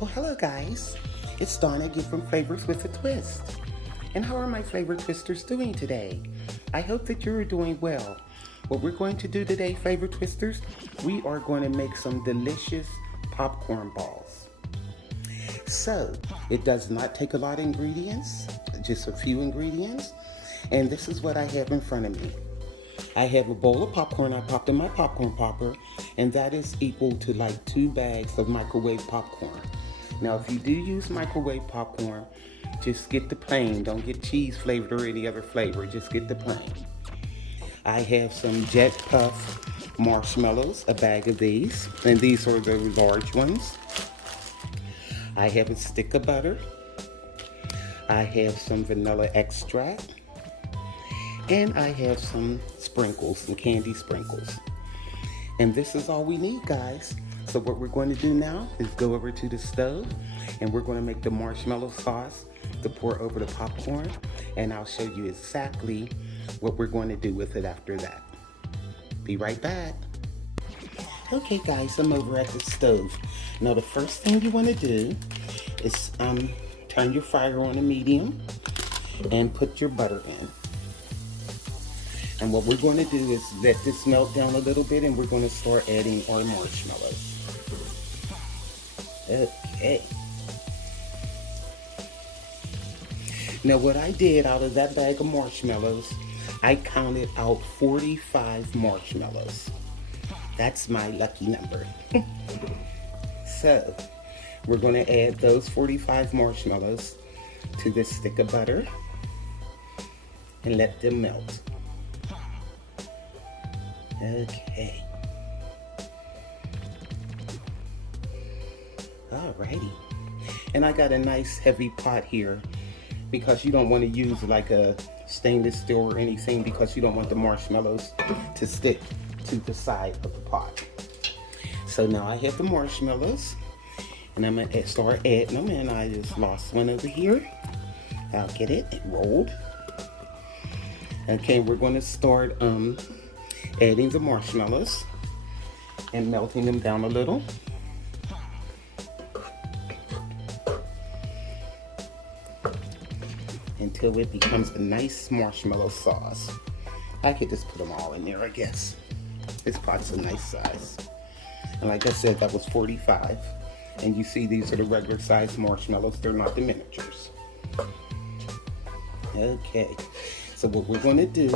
Well, hello guys. It's Dawn again from Flavors with a Twist. And how are my flavor twisters doing today? I hope that you're doing well. What we're going to do today, flavor twisters, we are going to make some delicious popcorn balls. So, it does not take a lot of ingredients, just a few ingredients. And this is what I have in front of me. I have a bowl of popcorn I popped in my popcorn popper, and that is equal to like 2 bags of microwave popcorn. Now, if you do use microwave popcorn, just get the plain. Don't get cheese flavored or any other flavor. Just get the plain. I have some Jet Puff marshmallows, a bag of these, and these are the large ones. I have a stick of butter. I have some vanilla extract. And I have some sprinkles, some candy sprinkles. And this is all we need, guys. So what we're going to do now is go over to the stove and we're going to make the marshmallow sauce to pour over the popcorn. And I'll show you exactly what we're going to do with it after that. Be right back. Okay guys, I'm over at the stove. Now the first thing you want to do is turn your fire on a medium and put your butter in. And what we're going to do is let this melt down a little bit and we're going to start adding our marshmallows. Okay. Now what I did out of that bag of marshmallows, I counted out 45 marshmallows. That's my lucky number. So, we're going to add those 45 marshmallows to this stick of butter and let them melt. Okay. Alrighty. And I got a nice heavy pot here because you don't want to use like a stainless steel or anything because you don't want the marshmallows to stick to the side of the pot. So now I have the marshmallows and I'm going to start adding them, and I just lost one over here. I'll get it. It rolled. Okay, we're going to start adding the marshmallows and melting them down a little. Until it becomes a nice marshmallow sauce. I could just put them all in there, I guess. This pot's a nice size. And like I said, that was 45. And you see these are the regular size marshmallows. They're not the miniatures. Okay. So what we're going to do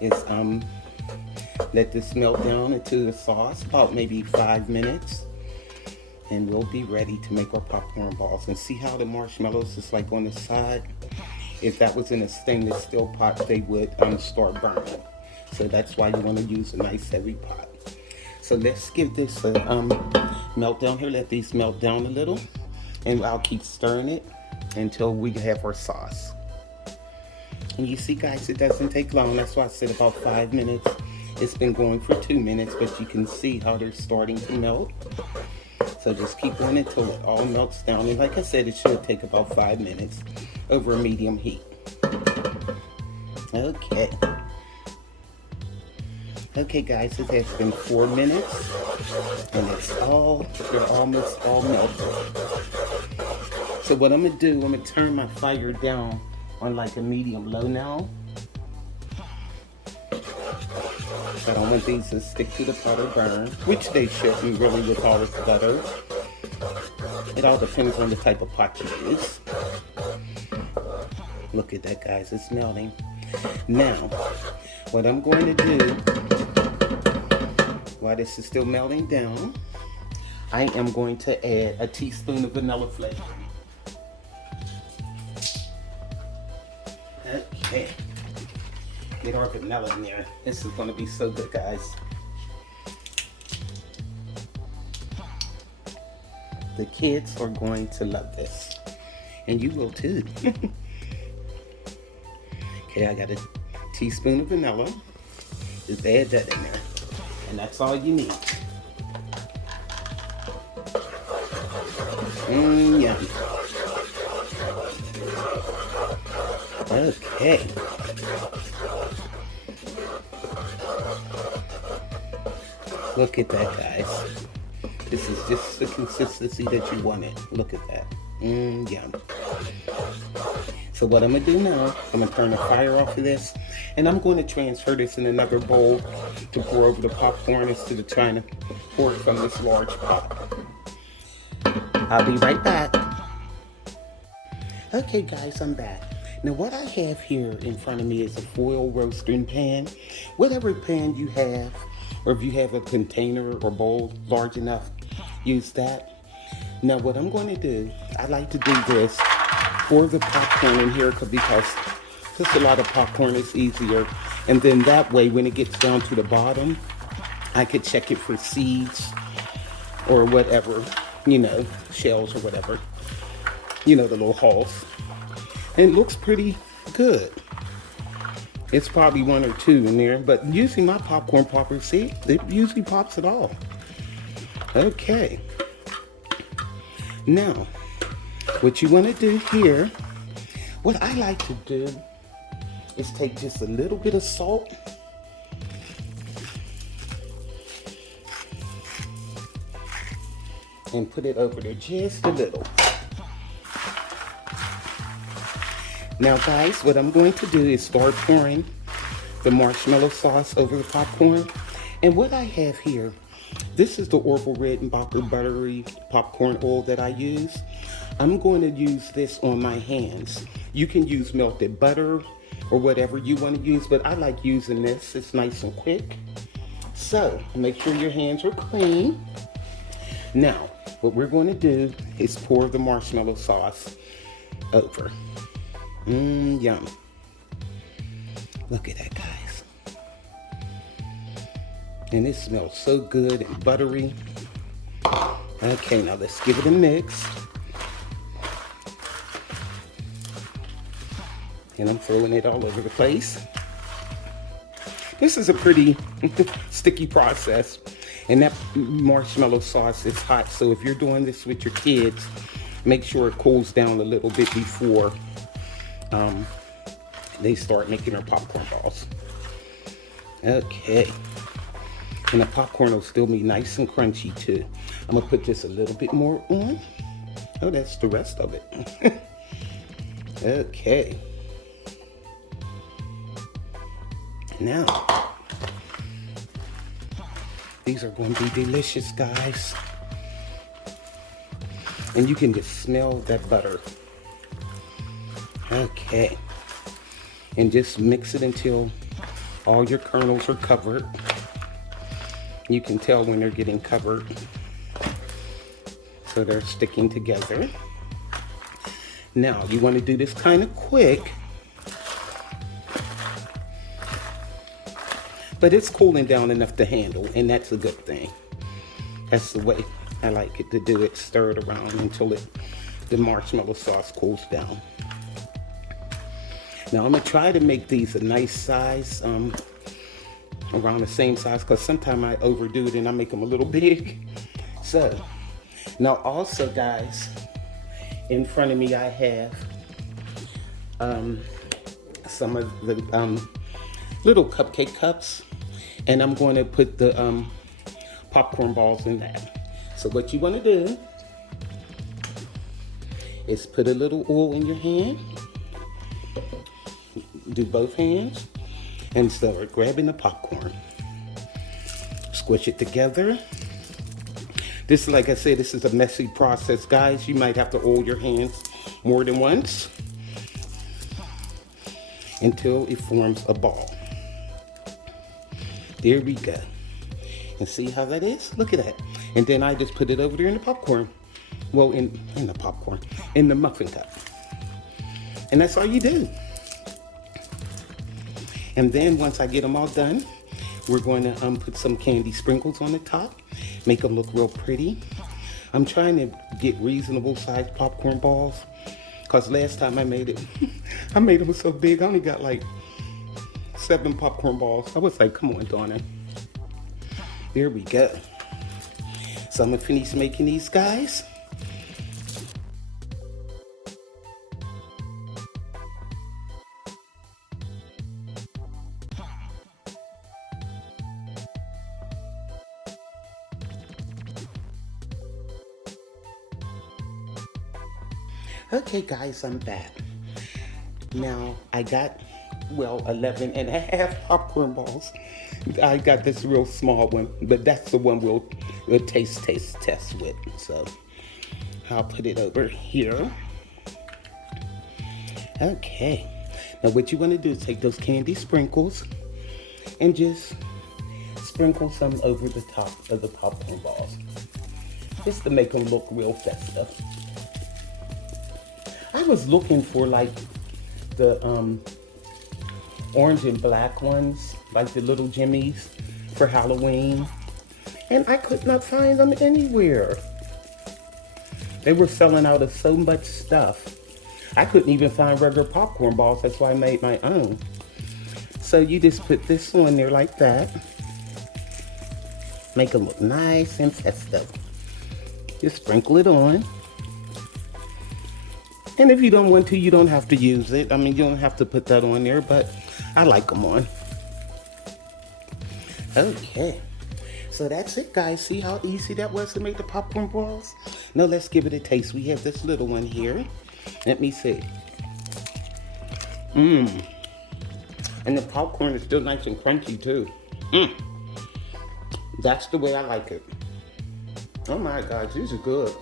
is let this melt down into the sauce about maybe 5 minutes, and we'll be ready to make our popcorn balls. And see how the marshmallows is like on the side? If that was in a stainless steel pot, they would start burning. So that's why you want to use a nice heavy pot. So let's give this a melt down here. Let these melt down a little, and I'll keep stirring it until we have our sauce. And you see guys, it doesn't take long. That's why I said about 5 minutes. It's been going for 2 minutes, but you can see how they're starting to melt. So just keep on until it all melts down. And like I said, it should take about 5 minutes over a medium heat. Okay. Okay guys, it has been 4 minutes and they're almost all melted. So what I'm gonna do, I'm gonna turn my fire down on like a medium low now. I don't want these to stick to the pot or burn, which they shouldn't really with all this butter. It all depends on the type of pot you use. Look at that guys, it's melting. Now, what I'm going to do, while this is still melting down, I am going to add a teaspoon of vanilla flavor. Okay. Get our vanilla in there. This is going to be so good, guys. The kids are going to love this. And you will too. Okay, I got a teaspoon of vanilla. Just add that in there. And that's all you need. Yum. Okay. Look at that, guys. This is just the consistency that you want it. Look at that. Yum. So what I'm gonna do now, I'm gonna turn the fire off of this, and I'm going to transfer this in another bowl to pour over the popcorn instead of trying to pour it from this large pot. I'll be right back. Okay guys, I'm back. Now what I have here in front of me is a foil roasting pan. Whatever pan you have, or if you have a container or bowl large enough, use that. Now what I'm going to do, I like to do this for the popcorn in here because just a lot of popcorn is easier. And then that way when it gets down to the bottom, I could check it for seeds or whatever, shells or whatever. The little hulls. And it looks pretty good. It's probably one or two in there, but using my popcorn popper, see, it usually pops it all. Okay. Now, what you want to do here, what I like to do is take just a little bit of salt and put it over there just a little. Now guys, what I'm going to do is start pouring the marshmallow sauce over the popcorn. And what I have here, this is the Orville Redenbacher buttery popcorn oil that I use. I'm going to use this on my hands. You can use melted butter or whatever you want to use, but I like using this. It's nice and quick. So make sure your hands are clean. Now, what we're going to do is pour the marshmallow sauce over. Yum. Look at that, guys. And it smells so good and buttery. Okay, now let's give it a mix. And I'm throwing it all over the place. This is a pretty sticky process. And that marshmallow sauce is hot, so if you're doing this with your kids, make sure it cools down a little bit before they start making their popcorn balls. Okay. And the popcorn will still be nice and crunchy too. I'm gonna put just a little bit more on. Oh, that's the rest of it. Okay. Now, these are going to be delicious, guys. And you can just smell that butter. Okay. And just mix it until all your kernels are covered. You can tell when they're getting covered. So they're sticking together. Now, you want to do this kind of quick. But it's cooling down enough to handle, and that's a good thing. That's the way I like it to do it. Stir it around until the marshmallow sauce cools down. Now I'm gonna try to make these a nice size, around the same size, because sometimes I overdo it and I make them a little big. So, now also guys, in front of me I have some of the little cupcake cups, and I'm going to put the popcorn balls in that. So what you want to do is put a little oil in your hand, do both hands, and start grabbing the popcorn. Squish it together. This, like I said, this is a messy process, guys. You might have to oil your hands more than once until it forms a ball. There we go. And see how that is? Look at that. And then I just put it over there in the popcorn. Well, in the popcorn, in the muffin cup. And that's all you do. And then once I get them all done, we're going to put some candy sprinkles on the top, make them look real pretty. I'm trying to get reasonable sized popcorn balls, because last time I made it, I made them so big, I only got like 7 popcorn balls. I was like, come on, Donna. There we go. So I'm gonna finish making these guys. Okay guys, I'm back. Now I got, well, 11 and a half popcorn balls. I got this real small one, but that's the one we'll taste test with. So I'll put it over here. Okay. Now what you want to do is take those candy sprinkles and just sprinkle some over the top of the popcorn balls, just to make them look real festive. I was looking for like the orange and black ones, like the little Jimmies for Halloween, and I could not find them anywhere. They were selling out of so much stuff. I couldn't even find regular popcorn balls, that's why I made my own. So you just put this on there like that. Make them look nice and festive. Just sprinkle it on. And if you don't want to, you don't have to use it. I mean, you don't have to put that on there, but I like them on. Okay. So that's it, guys. See how easy that was to make the popcorn balls? Now let's give it a taste. We have this little one here. Let me see. And the popcorn is still nice and crunchy too. That's the way I like it. Oh my gosh, these are good.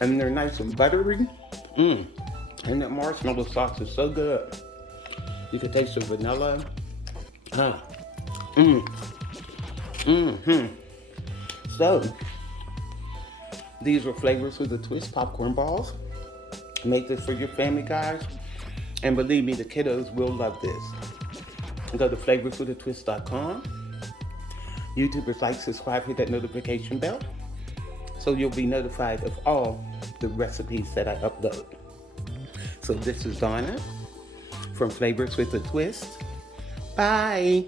And they're nice and buttery. And that marshmallow sauce is so good. You can taste the vanilla. So, these were Flavors with a Twist popcorn balls. Make this for your family, guys. And believe me, the kiddos will love this. Go to flavorswithatwist.com. YouTubers, like, subscribe, hit that notification bell, so you'll be notified of all the recipes that I upload. So this is Donna from Flavors with a Twist. Bye.